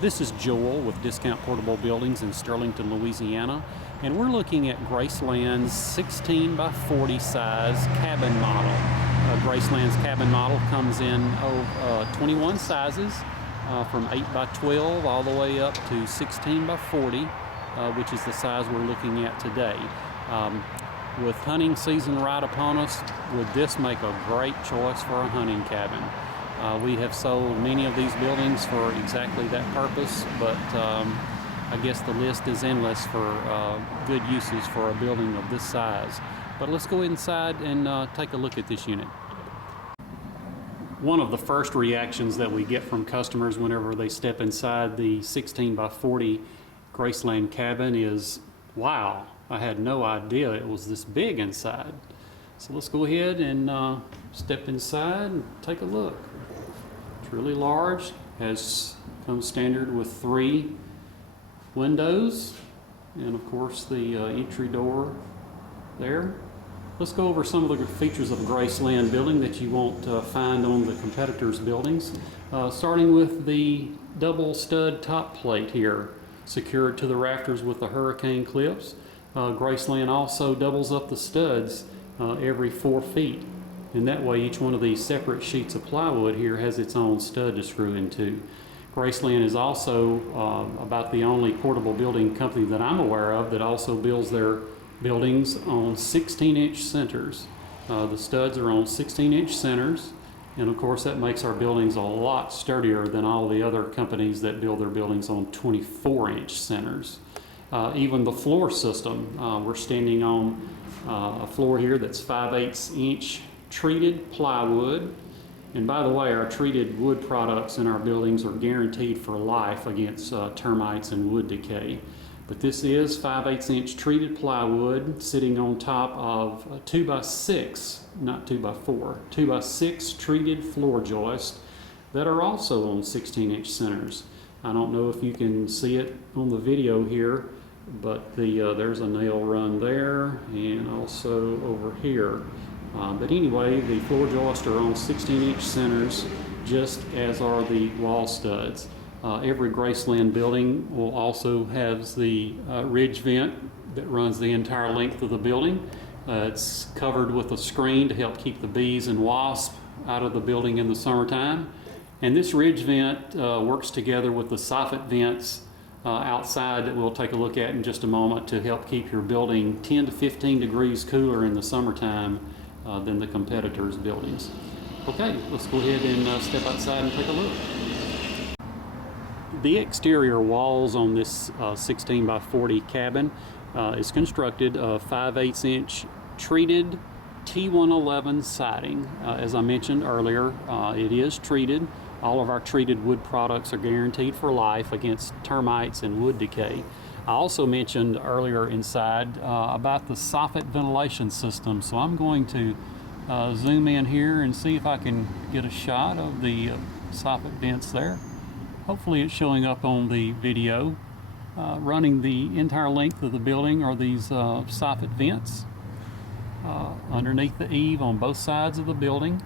This is Joel with Discount Portable Buildings in Sterlington, Louisiana, and we're looking at Graceland's 16 by 40 size cabin model. Graceland's cabin model comes in 21 sizes, from 8 by 12 all the way up to 16 by 40, which is the size we're looking at today. With hunting season right upon us, would this make a great choice for a hunting cabin? We have sold many of these buildings for exactly that purpose, but I guess the list is endless for good uses for a building of this size. But let's go inside and take a look at this unit. One of the first reactions that we get from customers whenever they step inside the 16 by 40 Graceland cabin is, wow, I had no idea it was this big inside. So let's go ahead and step inside and take a look. It's really large, comes standard with 3 windows, and of course the entry door there. Let's go over some of the features of a Graceland building that you won't find on the competitors' buildings. Starting with the double stud top plate here, secured to the rafters with the hurricane clips. Graceland also doubles up the studs every 4 feet. And that way each one of these separate sheets of plywood here has its own stud to screw into. Graceland is also about the only portable building company that I'm aware of that also builds their buildings on 16-inch centers. The studs are on 16-inch centers, and of course that makes our buildings a lot sturdier than all the other companies that build their buildings on 24-inch centers. Even the floor system, we're standing on a floor here that's 5/8 inch treated plywood. And by the way, our treated wood products in our buildings are guaranteed for life against termites and wood decay. But this is 5/8 inch treated plywood sitting on top of a 2x6, not 2x4, 2x6 treated floor joists that are also on 16-inch centers. I don't know if you can see it on the video here, but there's a nail run there and also over here. But anyway, the floor joists are on 16-inch centers, just as are the wall studs. Every Graceland building will also have the ridge vent that runs the entire length of the building. It's covered with a screen to help keep the bees and wasps out of the building in the summertime. And this ridge vent works together with the soffit vents outside that we'll take a look at in just a moment to help keep your building 10 to 15 degrees cooler in the summertime than the competitors' buildings. Okay, let's go ahead and step outside and take a look. The exterior walls on this 16 by 40 cabin is constructed of 5/8 inch treated T111 siding. As I mentioned earlier, it is treated. All of our treated wood products are guaranteed for life against termites and wood decay. I also mentioned earlier inside about the soffit ventilation system, so I'm going to zoom in here and see if I can get a shot of the soffit vents there. Hopefully it's showing up on the video. Running the entire length of the building are these soffit vents underneath the eave on both sides of the building.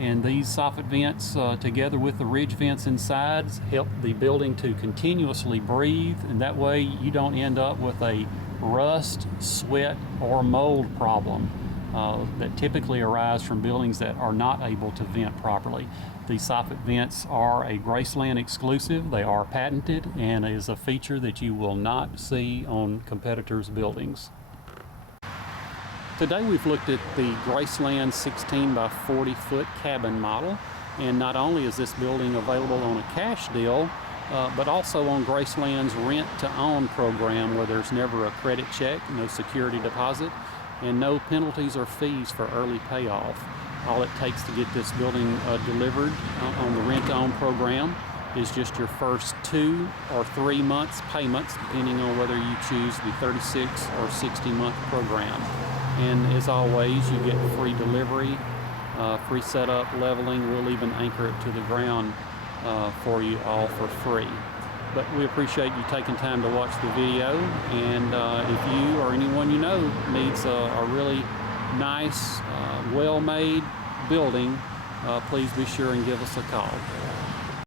And these soffit vents, together with the ridge vents inside, help the building to continuously breathe, and that way you don't end up with a rust, sweat, or mold problem that typically arise from buildings that are not able to vent properly. These soffit vents are a Graceland exclusive. They are patented and is a feature that you will not see on competitors' buildings. Today we've looked at the Graceland 16 by 40 foot cabin model, and not only is this building available on a cash deal, but also on Graceland's rent to own program, where there's never a credit check, no security deposit, and no penalties or fees for early payoff. All it takes to get this building delivered on the rent to own program is just your first 2 or 3 months payments, depending on whether you choose the 36 or 60-month program. And as always, you get free delivery, free setup, leveling. We'll even anchor it to the ground for you all for free. But we appreciate you taking time to watch the video. And if you or anyone you know needs a really nice, well-made building, please be sure and give us a call.